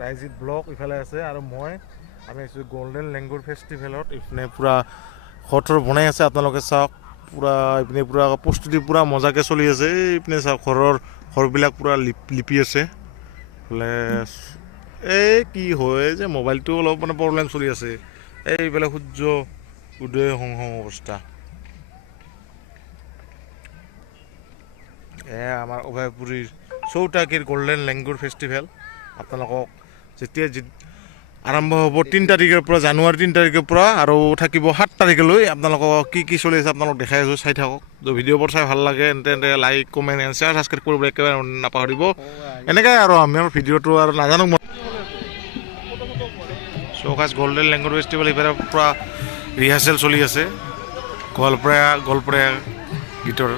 ৰাইজিত block ইফালে আছে আৰু আমি আহিছোঁ গল্ডেন লেংগুৰ ফেষ্টিভেলত। ইপিনে পূৰা ঘৰ বনাই আছে, আপোনালোকে চাওক। পূৰা ইপিনে পূৰা প্ৰস্তুতি পূৰা মজাকৈ চলি আছে। এইপিনে চাওক ঘৰবিলাক পূৰা লিপি আছে। এইফালে কি হয় যে মোবাইলটো অলপ মানে প্ৰব্লেম চলি আছে। এইফালে সূৰ্য উদয় হওঁ অৱস্থা। আমাৰ অভয়পুৰীৰ চৌতাকিৰ গল্ডেন লেংগুৰ ফেষ্টিভেল। আপোনালোকক যেতিয়া আৰম্ভ হ'ব 3 তাৰিখৰ পৰা, জানুৱাৰী 3 তাৰিখৰ পৰা আৰু থাকিব 7 তাৰিখলৈ। আপোনালোকক কি চলি আছে আপোনালোক দেখাই আছোঁ, চাই থাকক। ভিডিঅ'বোৰ চাই ভাল লাগে তেন্তে লাইক, কমেণ্ট, শ্বেয়াৰ, ছাবস্ক্ৰাইব কৰিবলৈ একেবাৰে নাপাহৰিব। এনেকৈ আৰু আমাৰ ভিডিঅ'টো আৰু নাজানো মই। চৌকাছ গল্ডেন লেংগুৰ ফেষ্টিভেল এইফালে পূৰা ৰিহাৰ্চেল চলি আছে। গোৱালপাৰা গীতৰ